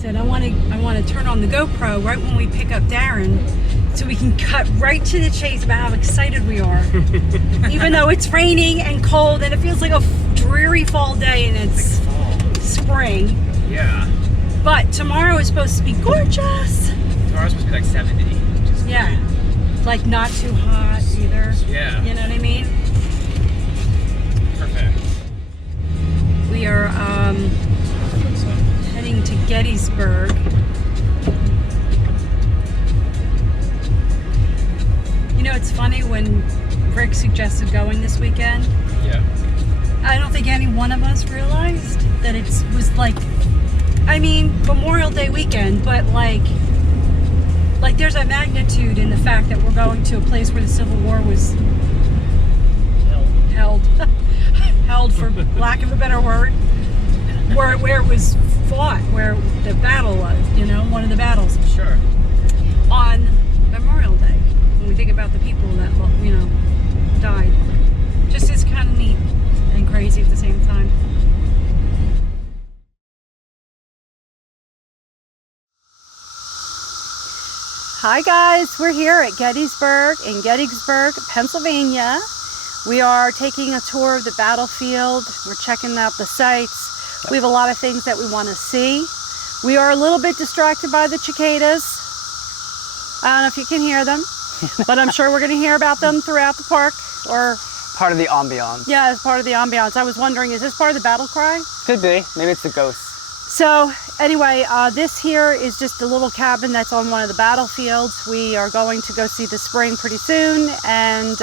said, I want to turn on the GoPro right when we pick up Darren, so we can cut right to the chase about how excited we are. Even though it's raining and cold and it feels like a dreary fall day and it's spring. Yeah. But tomorrow is supposed to be gorgeous. Tomorrow's supposed to be like 70. Yeah. Like not too hot either. Yeah. You know what I mean? Perfect. We are heading to Gettysburg. You know, it's funny when Rick suggested going this weekend. Yeah. I don't think any one of us realized that it was like, I mean, Memorial Day weekend, but like there's a magnitude in the fact that we're going to a place where the Civil War was held for lack of a better word, where it was fought, where the battle was, you know, one of the battles. Sure. On Memorial Day, when we think about the people that, you know, died. Just is kind of neat and crazy at the same time. Hi guys, we're here at Gettysburg in Gettysburg, Pennsylvania. We are taking a tour of the battlefield. We're checking out the sights. We have a lot of things that we want to see. We are a little bit distracted by the cicadas. I don't know if you can hear them, but I'm sure we're going to hear about them throughout the park, or part of the ambiance. yeah, as part of the ambiance. I was wondering, is this part of the battle cry? Could be. Maybe it's the ghosts. So anyway, this here is just a little cabin that's on one of the battlefields. We are going to go see the spring pretty soon, and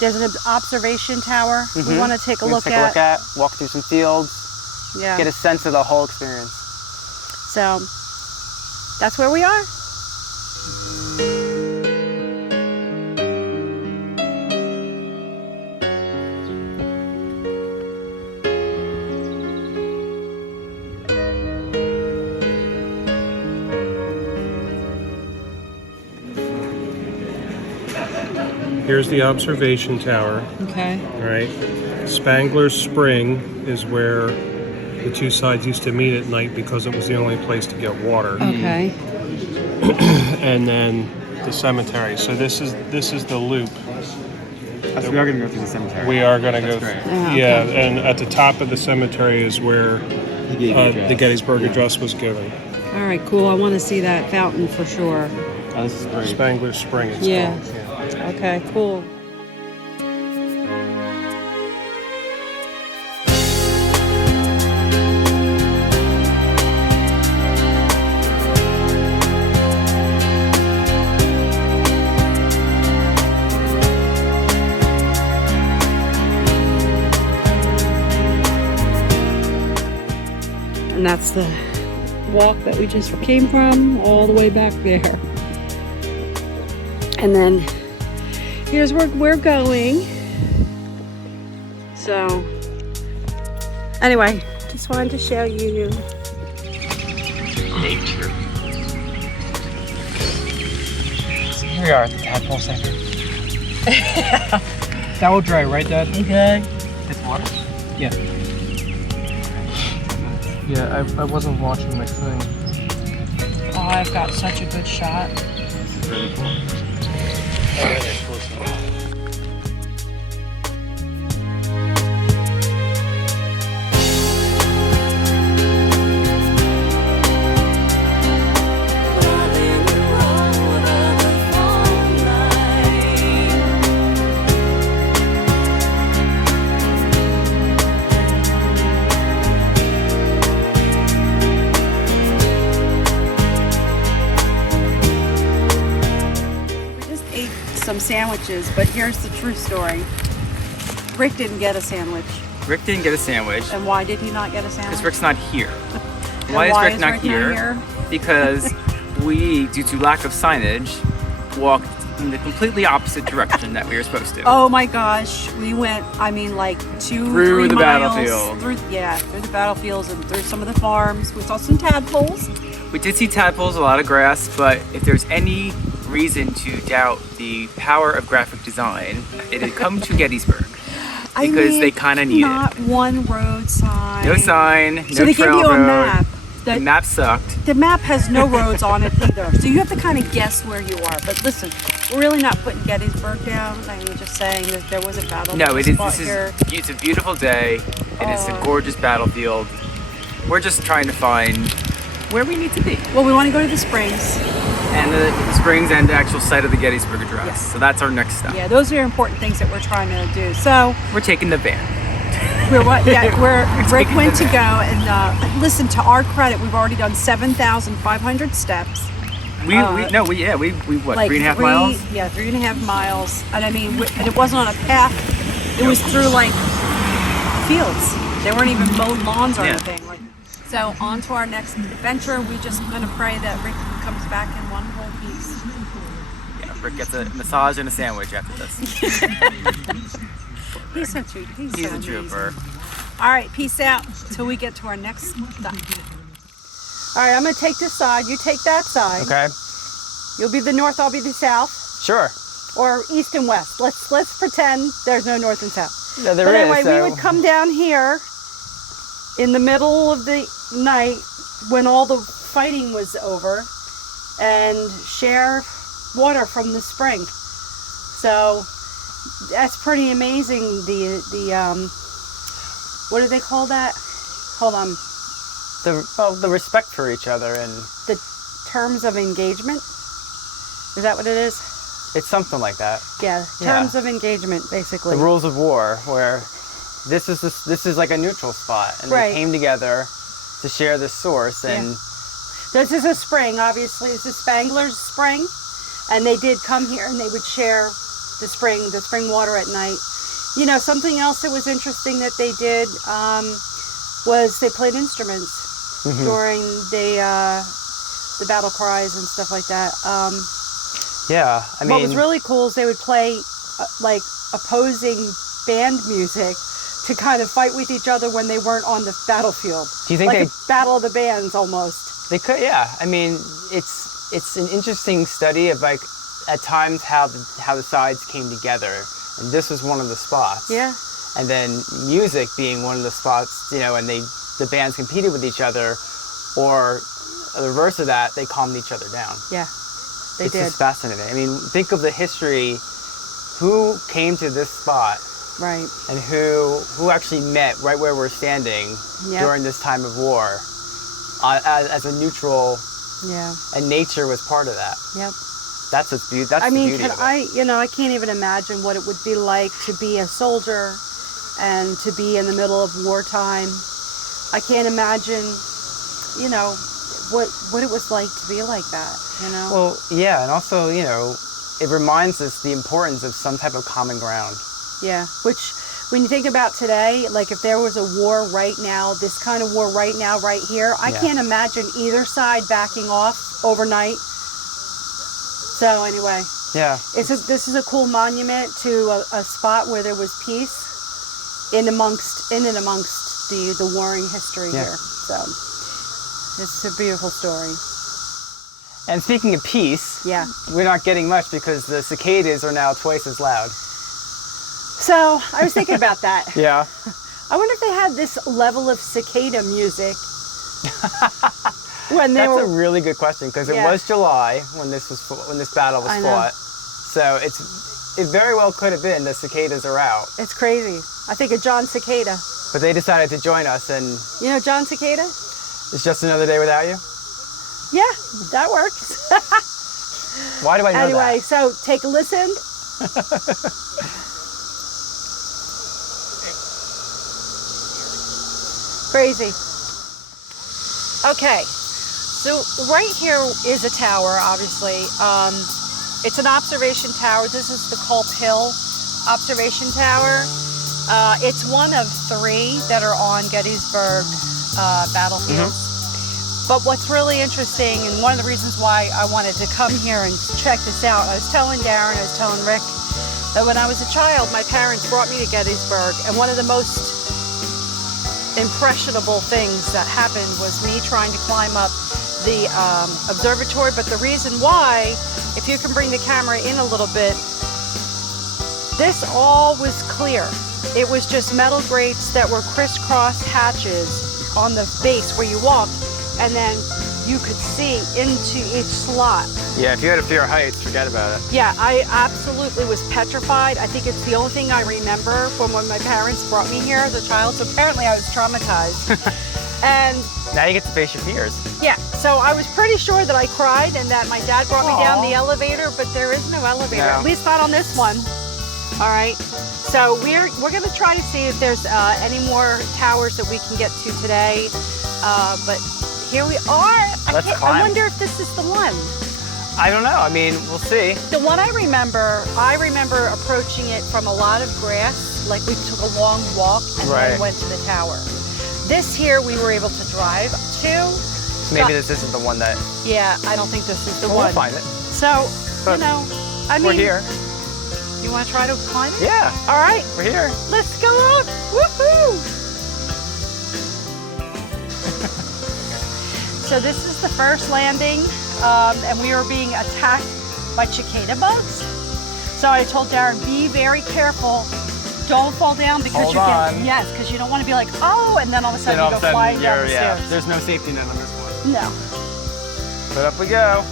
there's an observation tower we want to take a look at. Walk through some fields, Yeah. get a sense of the whole experience. So that's where we are. Here's the observation tower. Okay. Right. Spangler's Spring is where the two sides used to meet at night because it was the only place to get water. Okay. And then the cemetery. So this is the loop. Oh, so we are going to go through the cemetery. We are going to go. Great. Yeah, and at the top of the cemetery is where the Gettysburg Address was given. All right, cool. I want to see that fountain for sure. Oh, this is great. Spangler's Spring. It's Yeah. called. Yeah. Okay, cool. And that's the walk that we just came from, all the way back there. And then here's where we're going. So anyway, just wanted to show you. Nature. So here we are at the Tadpole Center. That will dry, right, Dad? Okay. This water? Yeah. Yeah, I wasn't watching my thing. Oh, I've got such a good shot. This is really cool. Some sandwiches, but here's the true story. Rick didn't get a sandwich. Rick didn't get a sandwich And why did he not get a sandwich? because Rick's not here. And Why is Rick not here? Because we, due to lack of signage, walked in the completely opposite direction that we were supposed to. Oh my gosh, we went, I mean, like 2-3 Through the miles battlefield. through the battlefields and through some of the farms. We saw some tadpoles. We did see tadpoles, a lot of grass, but if there's any reason to doubt the power of graphic design, it had come to Gettysburg. Because they kind of need not it. one road sign. No sign, no So they give trail you a road. map. The map sucked. The map has no roads on it either, so you have to kind of guess where you are. But listen, we're really not putting Gettysburg down. I'm just saying that there was a battle. No, it is. spot This here. it's a beautiful day. It is a gorgeous battlefield. We're just trying to find where we need to be. Well, we want to go to the Springs. And the springs and the actual site of the Gettysburg Address. Yes. So that's our next step. Yeah, those are important things that we're trying to do. So We're taking the van. Rick went to go and listen. To our credit, we've already done 7,500 steps. We what, Like 3.5 miles? Yeah, 3.5 miles. And I mean, and it wasn't on a path. It was through like fields. They weren't even mowed lawns or anything. So on to our next adventure. We just gonna pray that Rick comes back in one whole piece. Yeah, Rick gets a massage and a sandwich after this. He's so cute. He's so a amazing. trooper. All right, peace out till we get to our next stop. All right, I'm gonna take this side. You take that side. Okay. You'll be the north. I'll be the south, Sure. or east and west. Let's pretend there's no north and south. Yeah, there But is. anyway, so we would come down here in the middle of the night when all the fighting was over and share water from the spring. So that's pretty amazing. The what do they call that? Hold on. the respect for each other, and The terms of engagement. Is that what it is? it's something like that. Yeah, terms of engagement, basically. The rules of war, where this is like a neutral spot, and Right. they came together to share this source, and This is a spring, obviously. It's a Spangler's spring, and they did come here and they would share the spring water at night. You know, something else that was interesting that they did was they played instruments during the battle cries and stuff like that. yeah, I mean, What was really cool is they would play like opposing band music to kind of fight with each other when they weren't on the battlefield. Do you think like they- a battle of the bands almost? they could, yeah. I mean, it's an interesting study of like at times how the sides came together, and this was one of the spots. Yeah. And then music being one of the spots, you know, and the bands competed with each other, or the reverse of that, they calmed each other down. Yeah, they It's did. just fascinating. I mean, think of the history, who came to this spot Right. and who actually met right where we're standing Yep. during this time of war as a neutral, Yeah. and nature was part of that. Yep. That's what's beauty. That's I mean, the beauty of it. I can't even imagine what it would be like to be a soldier and to be in the middle of wartime. I can't imagine, you know, what it was like to be like that, you know? Well, yeah, and also, you know, it reminds us the importance of some type of common ground. Yeah, which when you think about today, like if there was a war right now, this kind of war right now, right here, I Yeah. can't imagine either side backing off overnight. So anyway, Yeah. this is a cool monument to a spot where there was peace in and amongst the warring history Yeah. here. So it's a beautiful story. And speaking of peace, Yeah. we're not getting much because the cicadas are now twice as loud. So I was thinking about that. Yeah. I wonder if they had this level of cicada music when they That's were. a really good question because Yeah. it was July when this battle was I know. fought. So it very well could have been the cicadas are out, It's crazy. I think of John Cicada. but they decided to join us, and You know John Cicada? it's just another day without you. Yeah, that works. Why do I know Anyway, so take a listen. Crazy. Okay, so right here is a tower, obviously. It's an observation tower. This is the Culp Hill Observation Tower. It's one of 3 that are on Gettysburg battlefields. But what's really interesting, and one of the reasons why I wanted to come here and check this out, I was telling Darren, I was telling Rick, that when I was a child, my parents brought me to Gettysburg, and one of the most impressionable things that happened was me trying to climb up the observatory. But the reason why, if you can bring the camera in a little bit, this all was clear. It was just metal grates that were crisscross hatches on the base where you walk. and then you could see into each slot. Yeah, if you had a fear of heights, forget about it. Yeah, I absolutely was petrified. I think it's the only thing I remember from when my parents brought me here as a child, so apparently I was traumatized. And Now you get to face your fears. yeah, so I was pretty sure that I cried and that my dad brought me down the elevator, but there is no elevator, No. at least not on this one. All right, so we're gonna try to see if there's any more towers that we can get to today, but here we are. Let's I climb. wonder if this is the one. I don't know. I mean, we'll see. The one I remember approaching it from a lot of grass, like we took a long walk and Right. then went to the tower. This here we were able to drive to. So maybe this isn't the one that. Yeah, I don't think this is the We'll one. find it. So, But you know, I mean, We're here. you want to try to climb it? Yeah, All right, we're here. let's go up. Woohoo! So this is the first landing, and we are being attacked by cicada bugs. So I told Darren, be very careful. Don't fall down because Hold you on. get, yes, because you don't want to be like, oh, and then all of a sudden Then all you of go a flying sudden, down the yeah. stairs. There's no safety net on this one. No. But up we go.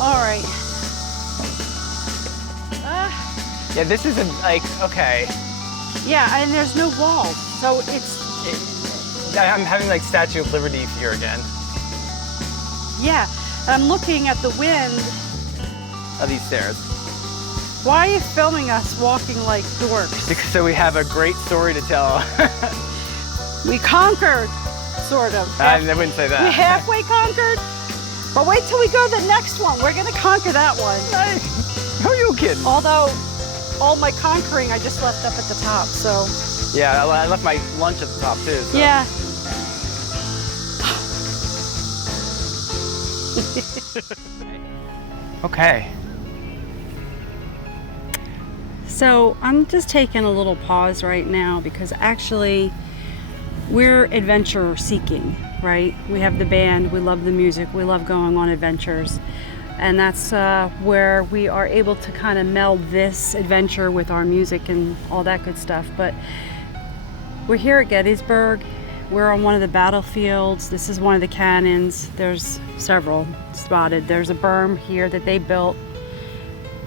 All right. Yeah, this isn't like, okay. Yeah, and there's no walls, so it's, I'm having like Statue of Liberty fear again. yeah. And I'm looking at the wind. Of these stairs. Why are you filming us walking like dorks? Because so we have a great story to tell. We conquered, sort of. I wouldn't say that. We halfway conquered, but wait till we go to the next one. We're gonna conquer that one. Who are you kidding? Although, all my conquering I just left up at the top, so. Yeah, I left my lunch at the top too. So. Yeah. Okay. So I'm just taking a little pause right now because actually we're adventure seeking, right? We have the band, we love the music, we love going on adventures. And that's where we are able to kind of meld this adventure with our music and all that good stuff. But we're here at Gettysburg. We're on one of the battlefields. This is one of the cannons. There's several spotted. There's a berm here that they built.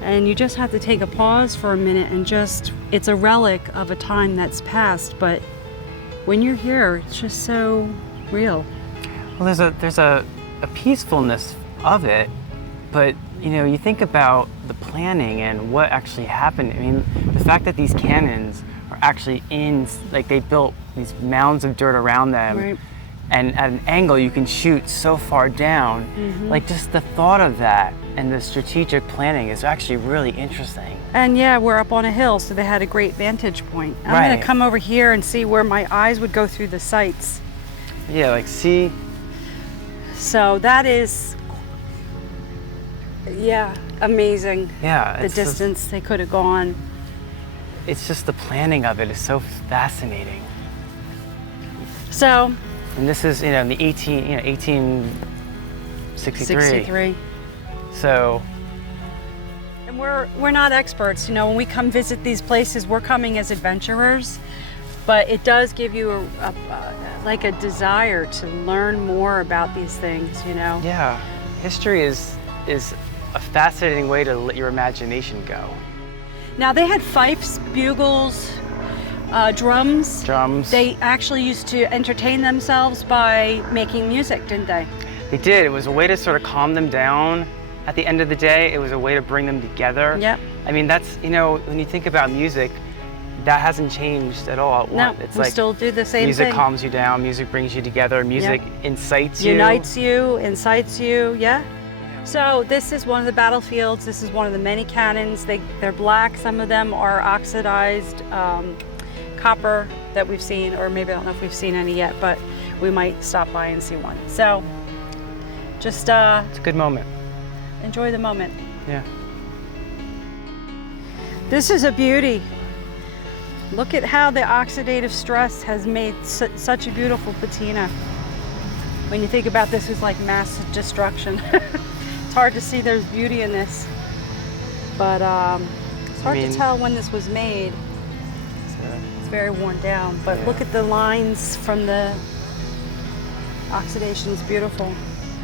And you just have to take a pause for a minute and just, it's a relic of a time that's passed, but when you're here, it's just so real. Well, there's a peacefulness of it, but you know, you think about the planning and what actually happened. I mean, the fact that these cannons are actually in, like they built these mounds of dirt around them, Right. and at an angle you can shoot so far down. Mm-hmm. Like just the thought of that and the strategic planning is actually really interesting. And yeah, we're up on a hill, so they had a great vantage point. I'm Right. gonna come over here and see where my eyes would go through the sights. Yeah, like see, So that is, yeah, amazing. yeah, The it's just- distance they could have gone. it's just the planning of it is so fascinating. So, And this is, in the 1863. 63. So, And we're not experts, when we come visit these places, we're coming as adventurers, but it does give you like a desire to learn more about these things, yeah, history is a fascinating way to let your imagination go. Now they had fifes, bugles, drums. Drums. They actually used to entertain themselves by making music, didn't they? They did. It was a way to sort of calm them down. At the end of the day, it was a way to bring them together. Yep. I mean, that's, when you think about music, that hasn't changed at all. No, It's we like still do the same music thing. calms you down, music brings you together, music incites you. Unites you, incites you, yeah. So this is one of the battlefields. This is one of the many cannons. They're black. Some of them are oxidized copper that we've seen, or maybe I don't know if we've seen any yet, but we might stop by and see one. So just It's a good moment. enjoy the moment. Yeah. This is a beauty. Look at how the oxidative stress has made such a beautiful patina. When you think about this as like mass destruction, it's hard to see there's beauty in this. But it's hard to tell when this was made. It's very worn down. But look at the lines from the Oxidation is beautiful.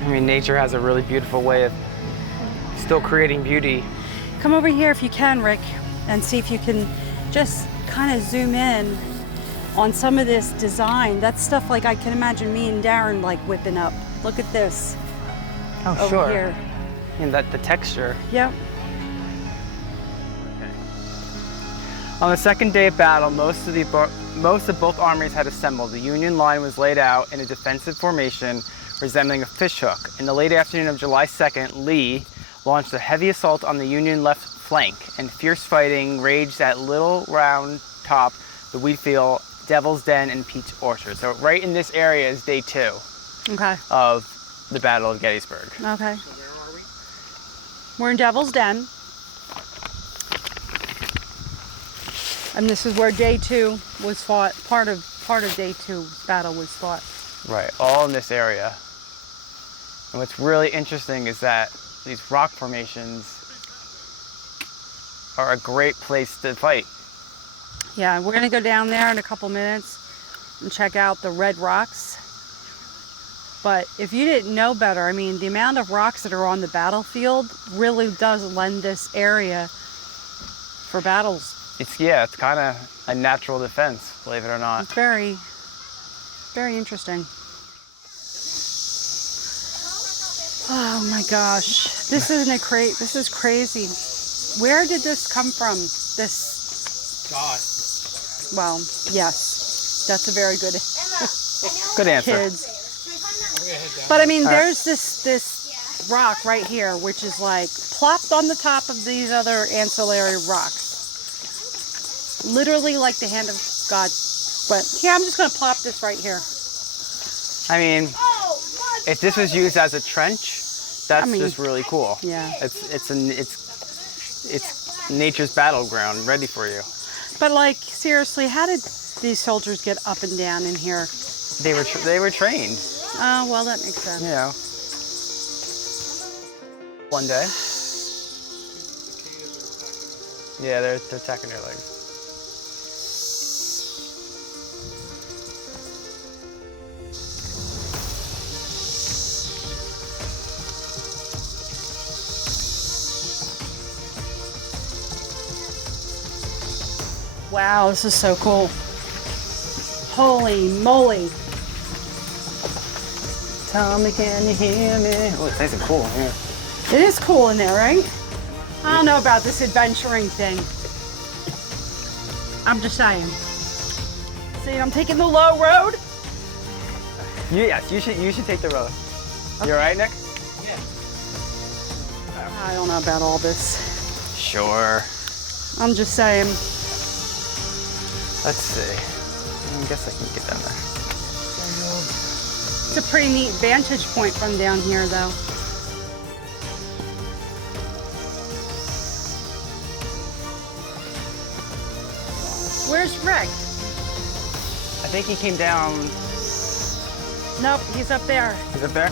I mean, nature has a really beautiful way of still creating beauty. Come over here if you can, Rick, and see if you can just kind of zoom in on some of this design. That's stuff like I can imagine me and Darren like whipping up. Look at this. Oh, over sure. here. And the texture. Yep. On the second day of battle, most of both armies had assembled. The Union line was laid out in a defensive formation resembling a fishhook. In the late afternoon of July 2nd, Lee launched a heavy assault on the Union left flank, and fierce fighting raged at Little Round Top, the Wheatfield, Devil's Den, and Peach Orchard. So right in this area is day 2 of the Battle of Gettysburg. Okay. So where are we? We're in Devil's Den. And this is where day 2 was fought. Part of day 2's battle was fought. Right, all in this area. And what's really interesting is that these rock formations are a great place to fight. Yeah, we're gonna go down there in a couple minutes and check out the red rocks. But if you didn't know better, I mean, the amount of rocks that are on the battlefield really does lend this area for battles. It's kind of a natural defense, believe it or not. It's very, very interesting. Oh my gosh, this is crazy. Where did this come from? God. Well, yes, that's a very good Good answer. kids. But I mean, there's this rock right here, which is like plopped on the top of these other ancillary rocks. Literally like the hand of God. But here, I'm just gonna plop this right here. I mean, if this was used as a trench, that's just really cool. Yeah. It's nature's battleground, ready for you. But like, seriously, how did these soldiers get up and down in here? They were trained. Oh, well, that makes sense. You know. One day. Yeah, they're attacking their legs. Wow, this is so cool. Holy moly. Tommy, can you hear me? Oh, it's nice and cool in here. It is cool in there, right? I don't know about this adventuring thing. I'm just saying. See, I'm taking the low road. Yes, you should take the road. You all right, Nick? Yeah. I don't know about all this. Sure. I'm just saying. Let's see. I guess I can get down there. It's a pretty neat vantage point from down here, though. Where's Rick? I think he came down. Nope, he's up there. He's up there?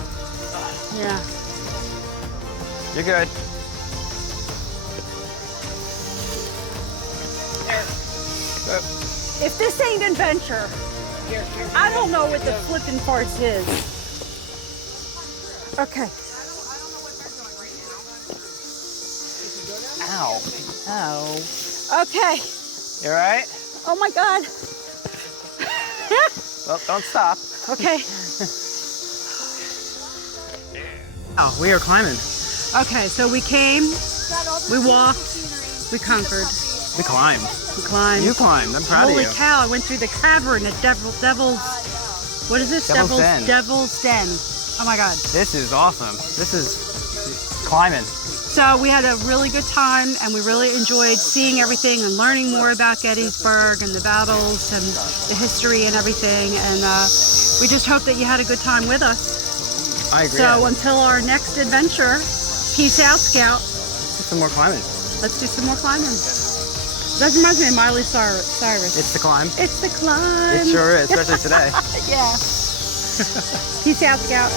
Yeah. You're good. If this ain't adventure, I don't know what the flippin' farce is. Okay. Ow. Oh. Okay. You all right? Oh my God. Well, don't stop. Okay. Oh, we are climbing. Okay, so we came, we walked, we conquered. We climbed. We climbed. You climbed. I'm proud of you. Holy cow, I went through the cavern at Devil's, what is this? Devil's Den. Devil's Den. Oh my God. This is awesome. This is climbing. So we had a really good time and we really enjoyed seeing everything and learning more about Gettysburg and the battles and the history and everything. And we just hope that you had a good time with us. I agree. So until our next adventure, peace out, Scout. Let's do some more climbing. Let's do some more climbing. That reminds me of Miley Cyrus. It's the climb. It's the climb. It sure is, especially today. Yeah. Peace out, Scout.